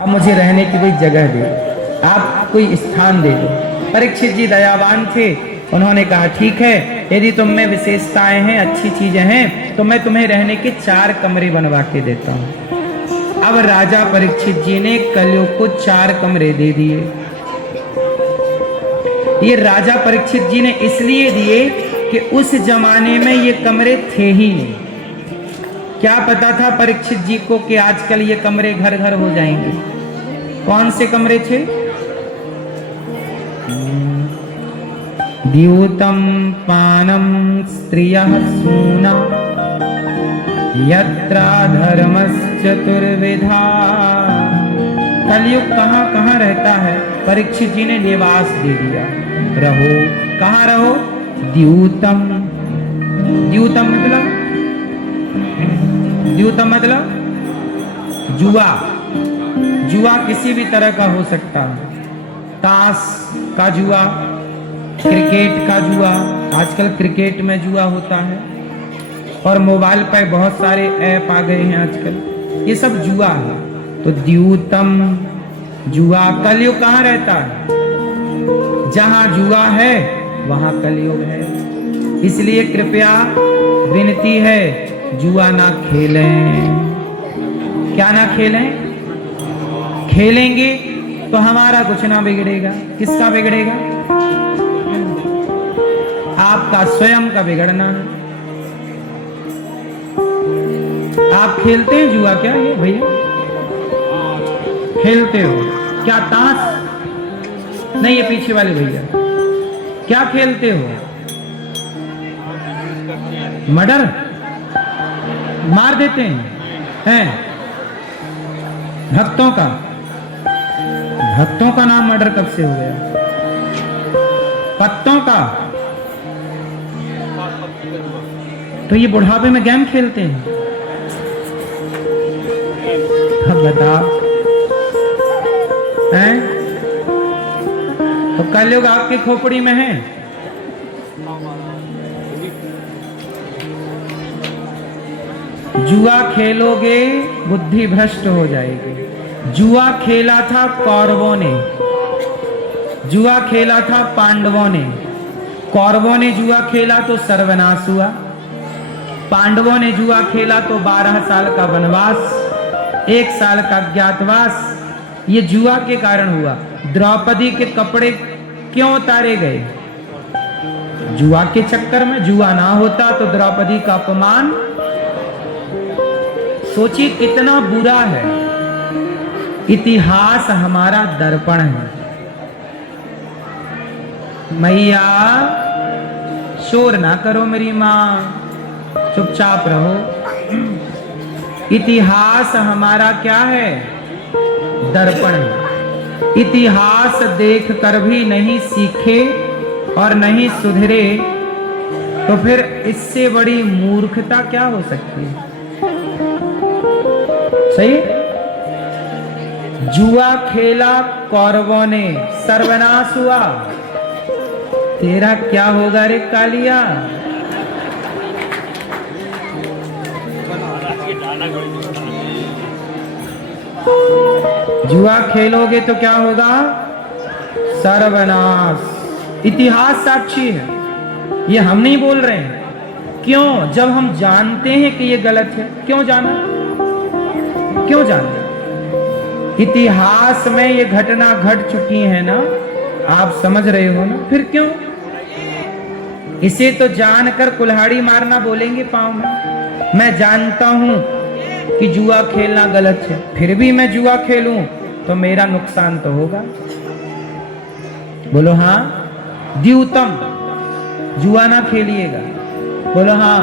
आप मुझे रहने की कोई जगह दे, आप कोई स्थान दे दो। परीक्षित जी दयावान थे, उन्होंने कहा ठीक है, यदि तुम में विशेषताएं हैं, अच्छी चीजें हैं, तो मैं तुम्हें रहने के 4 कमरे बनवा के देता हूं। अब राजा परीक्षित जी ने कलयुग को 4 कमरे दे दिए। ये राजा परीक्षित जी ने इसलिए दिए कि उस जमाने में ये कमरे थे ही नहीं। क्या पता था परीक्षित जी को कि आजकल ये कमरे घर घर हो जाएंगे। कौन से कमरे थे? द्यूतम पानम स्त्रियः सूना यत्रा धर्मश्चतुर्विधा। कलयुग कहां कहां रहता है, परीक्षित जी ने निवास दे दिया। रहो, कहां रहो? द्यूतम। द्यूतम मतलब, द्यूतम मतलब जुआ। जुआ किसी भी तरह का हो सकता है। ताश का जुआ, क्रिकेट का जुआ, आजकल क्रिकेट में जुआ होता है, और मोबाइल पर बहुत सारे ऐप आ गए हैं आजकल, ये सब जुआ है। तो द्यूतम जुआ। कलयुग कहां रहता है? जहां जुआ है वहां कलयुग है। इसलिए कृपया विनती है, जुआ ना खेलें। क्या ना खेलें? खेलेंगे तो हमारा कुछ ना बिगड़ेगा। किसका बिगड़ेगा? आपका स्वयं का बिगड़ना है। आप खेलते हैं जुआ क्या ये भैया? खेलते हो क्या? ताश नहीं, ये पीछे वाले भैया क्या खेलते हो? मर्डर मार देते हैं भक्तों का। भक्तों का नाम मर्डर कब से हो गया? पत्तों का। तो ये बुढ़ापे में गेम खेलते हैं। अब बताओ, हैं? तो कलयुग आपके खोपड़ी में है। जुआ खेलोगे बुद्धि भ्रष्ट हो जाएगी। जुआ खेला था कौरवों ने, जुआ खेला था पांडवों ने। कौरवों ने जुआ खेला तो सर्वनाश हुआ, पांडवों ने जुआ खेला तो 12 साल का वनवास, 1 साल का अज्ञातवास। ये जुआ के कारण हुआ। द्रौपदी के कपड़े क्यों उतारे गए? जुआ के चक्कर में। जुआ ना होता तो द्रौपदी का अपमान, सोचिए कितना बुरा है। इतिहास हमारा दर्पण है। मैया शोर ना करो मेरी मां, चुपचाप रहो। इतिहास हमारा क्या है? दर्पण है। इतिहास देख कर भी नहीं सीखे और नहीं सुधरे तो फिर इससे बड़ी मूर्खता क्या हो सकती है? सही? जुआ खेला कौरवों ने, सर्वनाश हुआ। तेरा क्या होगा रे कालिया? जुआ खेलोगे तो क्या होगा? सर्वनाश। इतिहास साक्षी है, ये हम नहीं बोल रहे हैं। क्यों? जब हम जानते हैं कि ये गलत है। क्यों जाना? क्यों जाना? इतिहास में ये घटना घट चुकी है ना, आप समझ रहे हो ना, फिर क्यों? इसे तो जानकर कुल्हाड़ी मारना बोलेंगे पांव में। मैं जानता हूं कि जुआ खेलना गलत है, फिर भी मैं जुआ खेलूं तो मेरा नुकसान तो होगा। बोलो हाँ। द्यूतम, जुआ ना खेलिएगा। बोलो हाँ।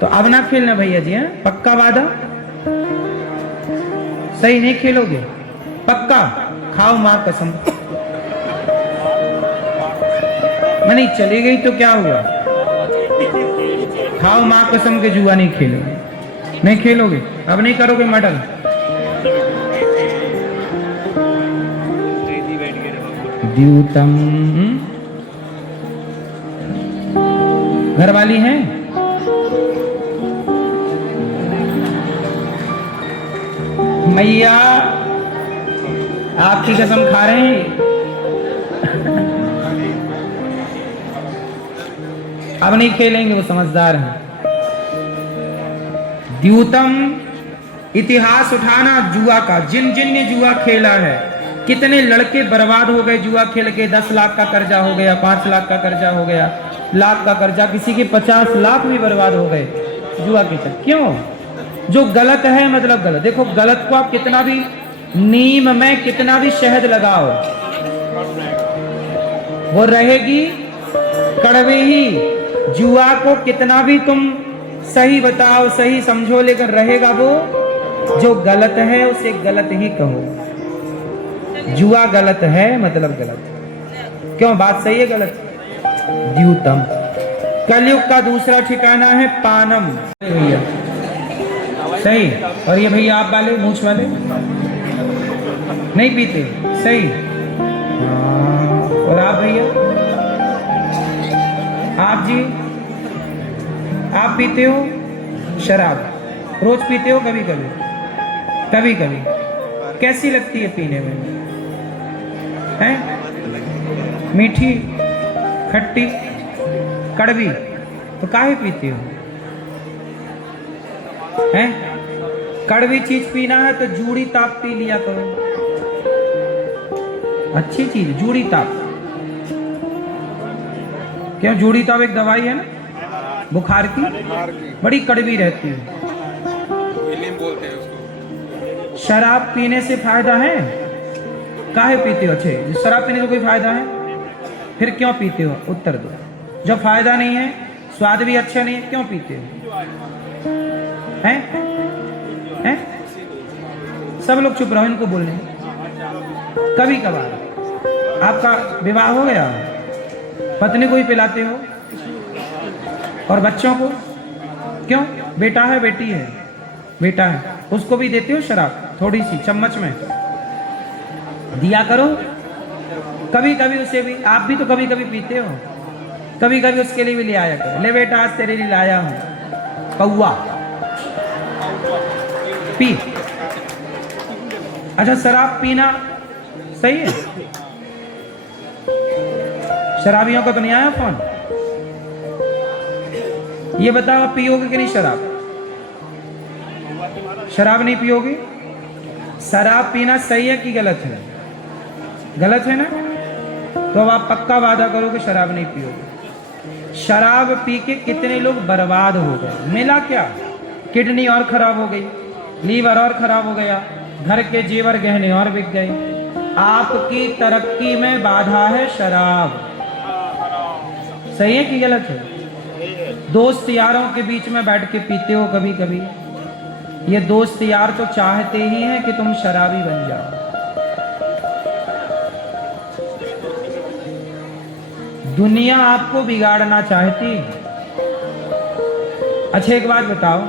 तो अब ना खेलना भैया जी, हैं? पक्का वादा? सही नहीं खेलोगे? पक्का? खाओ मां कसम। मैं नहीं चली गई तो क्या हुआ? खाओ मां कसम के जुआ नहीं खेलोगे। नहीं खेलोगे? अब नहीं करोगे मर्डर? द्यूतम। घर वाली हैं? मैया आपकी कसम खा रहे हैं। अब नहीं खेलेंगे, वो समझदार हैं। द्यूतम, इतिहास उठाना जुआ का। जिन जिन ने जुआ खेला है, कितने लड़के बर्बाद हो गए जुआ खेल के। 10 लाख का कर्जा हो गया, 5 लाख का कर्जा हो गया, लाख का कर्जा, किसी के 50 लाख भी बर्बाद हो गए जुआ के चक्कर। क्यों? जो गलत है मतलब गलत। देखो, गलत को आप कितना भी नीम में कितना भी शहद लगाओ, वो रहेगी कड़वी ही। जुआ को कितना भी तुम सही बताओ, सही समझो, लेकिन रहेगा वो। जो गलत है उसे गलत ही कहो। जुआ गलत है मतलब गलत। क्यों? बात सही है गलत? द्यूतम। कलयुग का दूसरा ठिकाना है पानम। भैया सही। और ये भैया आप वाले मूछ वाले नहीं पीते, सही। और आप भैया, आप जी, आप पीते हो शराब? रोज पीते हो? कभी कभी? कभी कभी। कैसी लगती है पीने में? हैं? मीठी, खट्टी, कड़वी? तो काहे पीते हो? हैं? कड़वी चीज पीना है तो जूड़ी ताप पी लिया करो। अच्छी चीज जूड़ी ताप। क्यों? जूड़ी ताप एक दवाई है ना बुखार की, बड़ी कड़वी रहती है। बोलते हैं उसको। शराब पीने से फायदा है? काहे पीते हो? अच्छे, शराब पीने से कोई फायदा है? फिर क्यों पीते हो? उत्तर दो। जब फायदा नहीं है, स्वाद भी अच्छा नहीं है, क्यों पीते हो? हैं? हैं? सब लोग चुप रहो, इनको बोलने। कभी कभार आपका विवाह हो गया, पत्नी को ही पिलाते हो और बच्चों को? क्यों? बेटा है, बेटी है, बेटा है, उसको भी देते हो शराब? थोड़ी सी चम्मच में दिया करो। कभी कभी उसे भी, आप भी तो कभी कभी पीते हो, कभी कभी उसके लिए भी ले आया करो। ले बेटा, आज तेरे लिए लाया हूं कौआ, पी। अच्छा, शराब पीना सही है? शराबियों का तो नहीं आया फोन? ये बताओ, आप पियोगे कि नहीं शराब? शराब नहीं पियोगे? शराब पीना सही है कि गलत है? गलत है ना? तो अब आप पक्का वादा करो कि शराब नहीं पियोगे। शराब पी के कितने लोग बर्बाद हो गए। मिला क्या? किडनी और खराब हो गई, लीवर और खराब हो गया, घर के जेवर गहने और बिक गए। आपकी तरक्की में बाधा है शराब। सही है कि गलत है? दोस्त यारों के बीच में बैठ के पीते हो कभी कभी। ये दोस्त यार तो चाहते ही हैं कि तुम शराबी बन जाओ। दुनिया आपको बिगाड़ना चाहती। अच्छा, एक बात बताओ,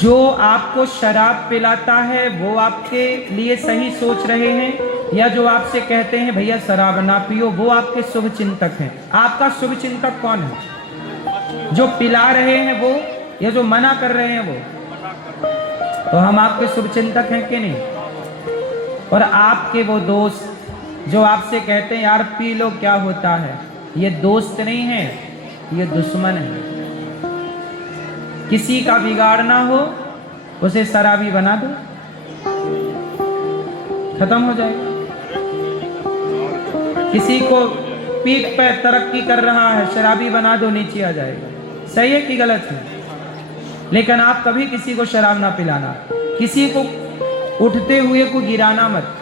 जो आपको शराब पिलाता है वो आपके लिए सही सोच रहे हैं, या जो आपसे कहते हैं भैया शराब ना पियो, वो आपके शुभ चिंतक हैं? आपका शुभ चिंतक कौन है? जो पिला रहे हैं वो, या जो मना कर रहे हैं वो? तो हम आपके शुभ चिंतक हैं कि नहीं? और आपके वो दोस्त जो आपसे कहते हैं यार पी लो क्या होता है, ये दोस्त नहीं है, ये दुश्मन है। किसी का बिगाड़ना हो उसे शराबी बना दो, खत्म हो जाएगा। किसी को पीठ पे तरक्की कर रहा है, शराबी बना दो, नीचे आ जाएगा। सही है कि गलत है? लेकिन आप कभी किसी को शराब ना पिलाना, किसी को उठते हुए को गिराना मत।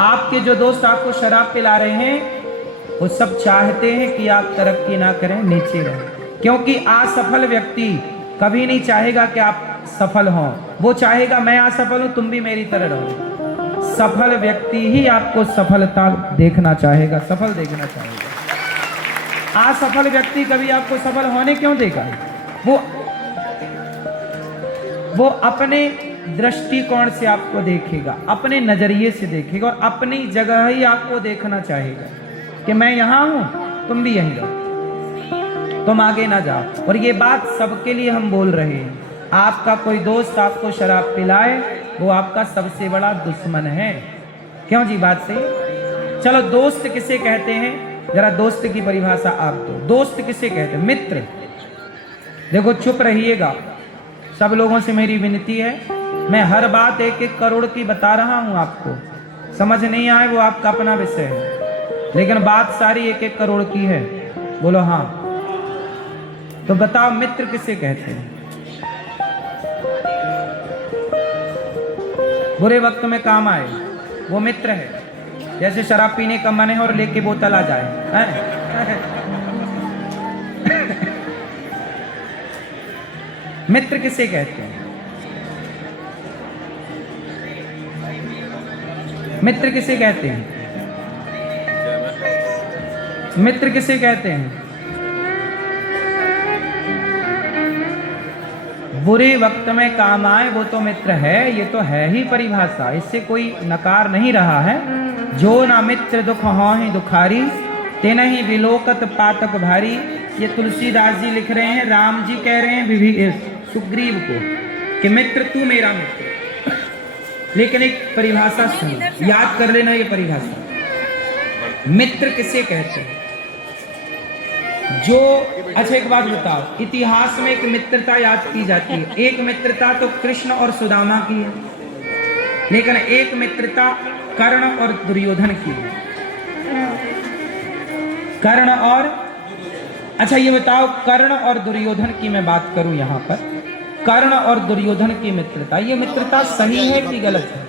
आपके जो दोस्त आपको शराब पिला रहे हैं वो सब चाहते हैं कि आप तरक्की ना करें, नीचे रहें। क्योंकि असफल व्यक्ति कभी नहीं चाहेगा कि आप सफल हों, वो चाहेगा मैं असफल हूं, तुम भी मेरी तरह रहो। सफल व्यक्ति ही आपको सफलता देखना चाहेगा, सफल देखना चाहेगा। असफल व्यक्ति कभी आपको सफल होने क्यों देगा? वो अपने दृष्टिकोण से आपको देखेगा, अपने नजरिए से देखेगा, और अपनी जगह ही आपको देखना चाहेगा कि मैं यहां हूं, तुम भी यहीं रहो, तुम आगे ना जाओ। और ये बात सबके लिए हम बोल रहे हैं। आपका कोई दोस्त आपको शराब पिलाए वो आपका सबसे बड़ा दुश्मन है। क्यों जी, बात सही? चलो, दोस्त किसे कहते हैं? जरा दोस्त की परिभाषा आप दो। दोस्त किसे कहते हैं? मित्र। देखो, चुप रहिएगा, सब लोगों से मेरी विनती है। मैं हर बात 1-1 करोड़ की बता रहा हूं आपको, समझ नहीं आए वो आपका अपना विषय है, लेकिन बात सारी 1-1 करोड़ की है। बोलो हाँ। तो बताओ, मित्र किसे कहते हैं? बुरे वक्त में काम आए वो मित्र है। जैसे शराब पीने का मन है और लेके बोतल आ जाए, है? मित्र किसे कहते हैं? मित्र किसे कहते हैं? मित्र किसे कहते हैं? बुरे वक्त में काम आए वो तो मित्र है। ये तो है ही परिभाषा, इससे कोई नकार नहीं रहा है। जो ना मित्र दुख होहि दुखारी, तेना ही विलोकत पातक भारी। ये तुलसीदास जी लिख रहे हैं, राम जी कह रहे हैं सुग्रीव को कि मित्र तू मेरा मित्र। लेकिन एक परिभाषा सुनो, याद कर लेना ये परिभाषा। मित्र किसे कहते हैं? जो, अच्छा एक बात बताओ, इतिहास में एक मित्रता याद की जाती है। एक मित्रता तो कृष्ण और सुदामा की है, लेकिन एक मित्रता कर्ण और दुर्योधन की है। कर्ण और, अच्छा ये बताओ, कर्ण और दुर्योधन की मैं बात करूं यहां पर, कर्ण और दुर्योधन की मित्रता, ये मित्रता सही है कि गलत है?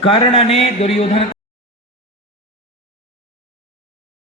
कर्ण ने दुर्योधन